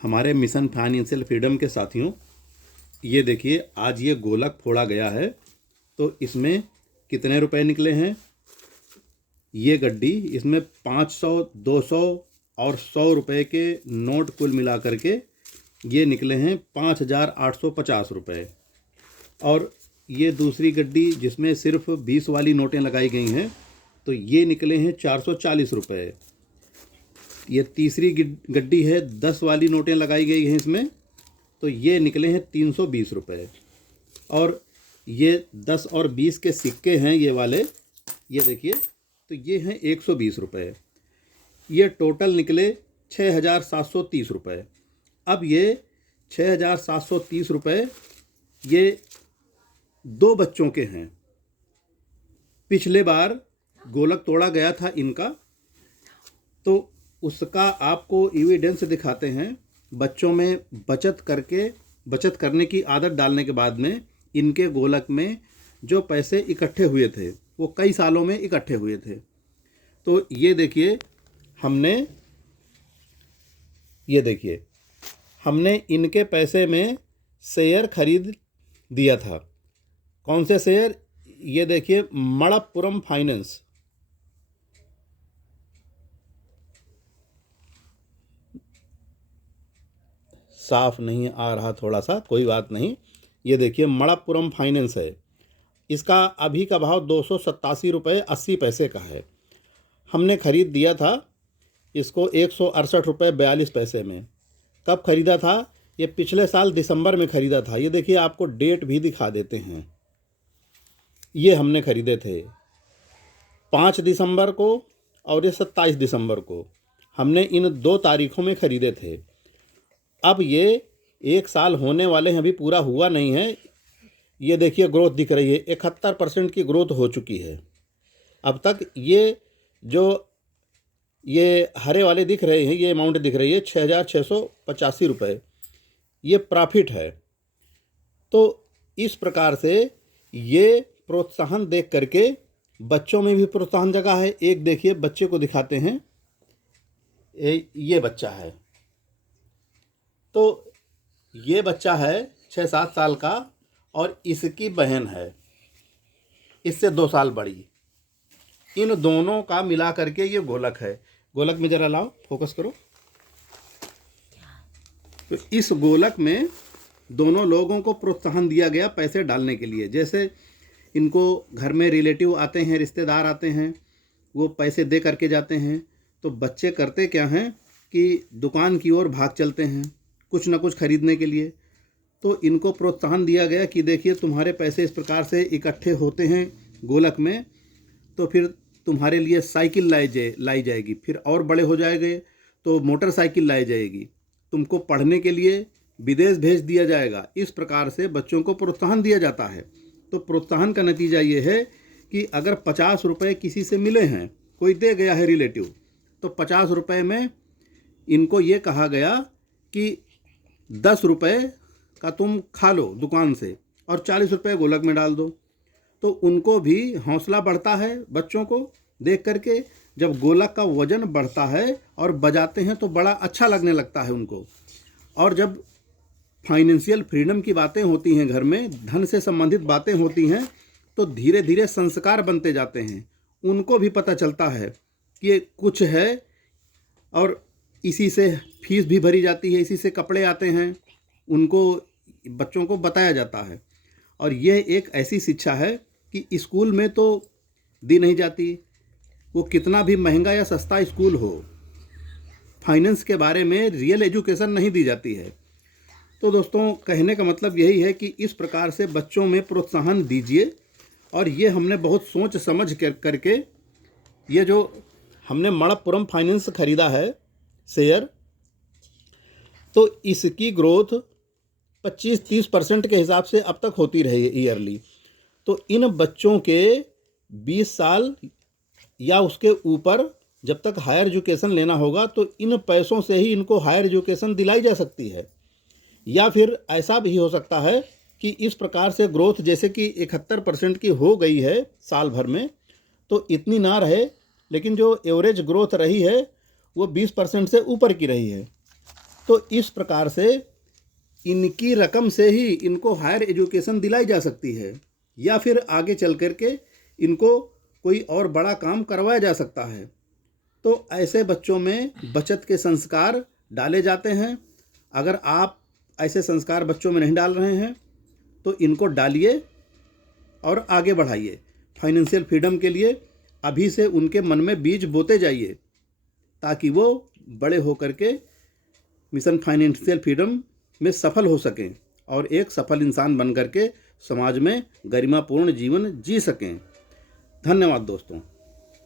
हमारे mission financial freedom के साथियों, ये देखिए आज ये गोलक फोड़ा गया है तो इसमें कितने रुपए निकले हैं। ये गड्डी इसमें 500, 200 और 100 रुपए के नोट कुल मिला करके ये निकले हैं 5,850 रुपये। और ये दूसरी गड्डी जिसमें सिर्फ 20 वाली नोटें लगाई गई हैं तो ये निकले हैं 440 रुपये। ये तीसरी गड्डी है 10 वाली नोटें लगाई गई हैं इसमें तो ये निकले हैं 320 रुपये। और ये 10 और 20 के सिक्के हैं ये वाले, ये देखिए, तो ये हैं 120 रुपये। ये टोटल निकले 6,730 रुपये। अब ये 6,730 रुपये ये 2 बच्चों के हैं। पिछले बार गोलक तोड़ा गया था इनका, तो उसका आपको एविडेंस दिखाते हैं। बच्चों में बचत करने की आदत डालने के बाद में इनके गोलक में जो पैसे इकट्ठे हुए थे वो कई सालों में इकट्ठे हुए थे। तो ये देखिए हमने इनके पैसे में शेयर खरीद दिया था। कौन से शेयर? ये देखिए, मणप्पुरम फाइनेंस। साफ नहीं आ रहा थोड़ा सा, कोई बात नहीं। ये देखिए मणप्पुरम फाइनेंस है। इसका अभी का भाव 287 रुपये 80 पैसे का है। हमने ख़रीद दिया था इसको 168 रुपये 42 पैसे में। कब ख़रीदा था? ये पिछले साल दिसंबर में ख़रीदा था। ये देखिए आपको डेट भी दिखा देते हैं। ये हमने ख़रीदे थे 5 दिसंबर को और ये 27 दिसंबर को। हमने इन 2 तारीखों में ख़रीदे थे। अब ये 1 साल होने वाले हैं, अभी पूरा हुआ नहीं है। ये देखिए ग्रोथ दिख रही है, 71% की ग्रोथ हो चुकी है अब तक। ये हरे वाले दिख रहे हैं, ये अमाउंट दिख रही है 6,685 रुपये। ये प्रॉफिट है। तो इस प्रकार से ये प्रोत्साहन देख करके बच्चों में भी प्रोत्साहन जगा है। एक देखिए बच्चे को दिखाते हैं, ये बच्चा है। तो ये बच्चा है 6-7 साल का और इसकी बहन है इससे 2 साल बड़ी। इन दोनों का मिला करके ये गोलक है। गोलक में ज़रा लाओ, फोकस करो। तो इस गोलक में दोनों लोगों को प्रोत्साहन दिया गया पैसे डालने के लिए। जैसे इनको घर में रिलेटिव आते हैं, रिश्तेदार आते हैं, वो पैसे दे करके जाते हैं। तो बच्चे करते क्या हैं कि दुकान की ओर भाग चलते हैं कुछ ना कुछ खरीदने के लिए। तो इनको प्रोत्साहन दिया गया कि देखिए तुम्हारे पैसे इस प्रकार से इकट्ठे होते हैं गोलक में, तो फिर तुम्हारे लिए साइकिल लाई जाएगी, फिर और बड़े हो जाएंगे तो मोटरसाइकिल लाई जाएगी, तुमको पढ़ने के लिए विदेश भेज दिया जाएगा। इस प्रकार से बच्चों को प्रोत्साहन दिया जाता है। तो प्रोत्साहन का नतीजा ये है कि अगर 50 रुपये किसी से मिले हैं, कोई दे गया है रिलेटिव, तो 50 रुपये में इनको ये कहा गया कि 10 रुपये का तुम खा लो दुकान से और 40 रुपये गोलक में डाल दो। तो उनको भी हौसला बढ़ता है बच्चों को देख करके। जब गोलक का वज़न बढ़ता है और बजाते हैं तो बड़ा अच्छा लगने लगता है उनको। और जब फाइनेंशियल फ्रीडम की बातें होती हैं, घर में धन से संबंधित बातें होती हैं, तो धीरे धीरे संस्कार बनते जाते हैं। उनको भी पता चलता है कि ये कुछ है और इसी से फीस भी भरी जाती है, इसी से कपड़े आते हैं, उनको बच्चों को बताया जाता है। और यह एक ऐसी शिक्षा है कि स्कूल में तो दी नहीं जाती, वो कितना भी महंगा या सस्ता स्कूल हो, फाइनेंस के बारे में रियल एजुकेशन नहीं दी जाती है। तो दोस्तों, कहने का मतलब यही है कि इस प्रकार से बच्चों में प्रोत्साहन दीजिए। और ये हमने बहुत सोच समझ करके ये जो हमने मणप्पुरम फाइनेंस ख़रीदा है शेयर, तो इसकी ग्रोथ 25-30% के हिसाब से अब तक होती रही है ईयरली। तो इन बच्चों के 20 साल या उसके ऊपर जब तक हायर एजुकेशन लेना होगा तो इन पैसों से ही इनको हायर एजुकेशन दिलाई जा सकती है। या फिर ऐसा भी हो सकता है कि इस प्रकार से ग्रोथ जैसे कि 71% की हो गई है साल भर में, तो इतनी ना रहे, लेकिन जो एवरेज ग्रोथ रही है वो 20% से ऊपर की रही है। तो इस प्रकार से इनकी रकम से ही इनको हायर एजुकेशन दिलाई जा सकती है, या फिर आगे चल कर के इनको कोई और बड़ा काम करवाया जा सकता है। तो ऐसे बच्चों में बचत के संस्कार डाले जाते हैं। अगर आप ऐसे संस्कार बच्चों में नहीं डाल रहे हैं तो इनको डालिए और आगे बढ़ाइए। फाइनेंशियल फ्रीडम के लिए अभी से उनके मन में बीज बोते जाइए, ताकि वो बड़े होकर के मिशन फाइनेंशियल फ्रीडम में सफल हो सकें और एक सफल इंसान बन करके समाज में गरिमापूर्ण जीवन जी सकें। धन्यवाद दोस्तों।